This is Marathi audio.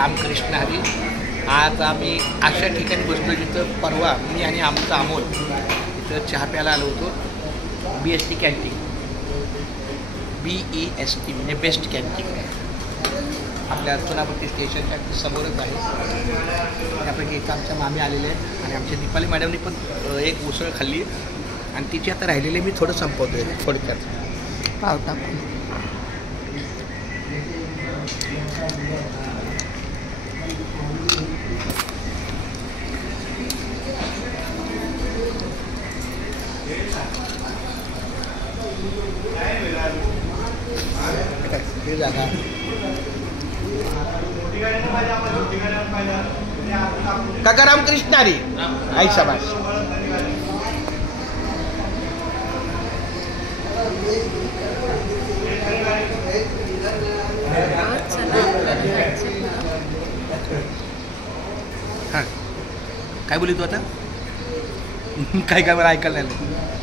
रामकृष्ण हरी. आज आम्ही अशा ठिकाणी बसलो जिथं परवा मी आणि आमचा अमोल इथं चहा प्यायला आलो होतो. BST कॅन्टीन, BEST म्हणजे बेस्ट कॅन्टीन आपल्या चुनापट्टी स्टेशनच्या समोरच आहे. त्यापैकी एक आमच्या मामी आलेले आहेत आणि आमच्या दीपाली मॅडमनी पण एक उसळ खाल्ली आणि तिची आता राहिलेले मी थोडं संपवतो आहे थोडक्यात पाव टाकून. हे जागा काका रामकृष्ण हरी. आई शाबास. हां काय बोलली तू आता? काय काय मला ऐकायला नाही.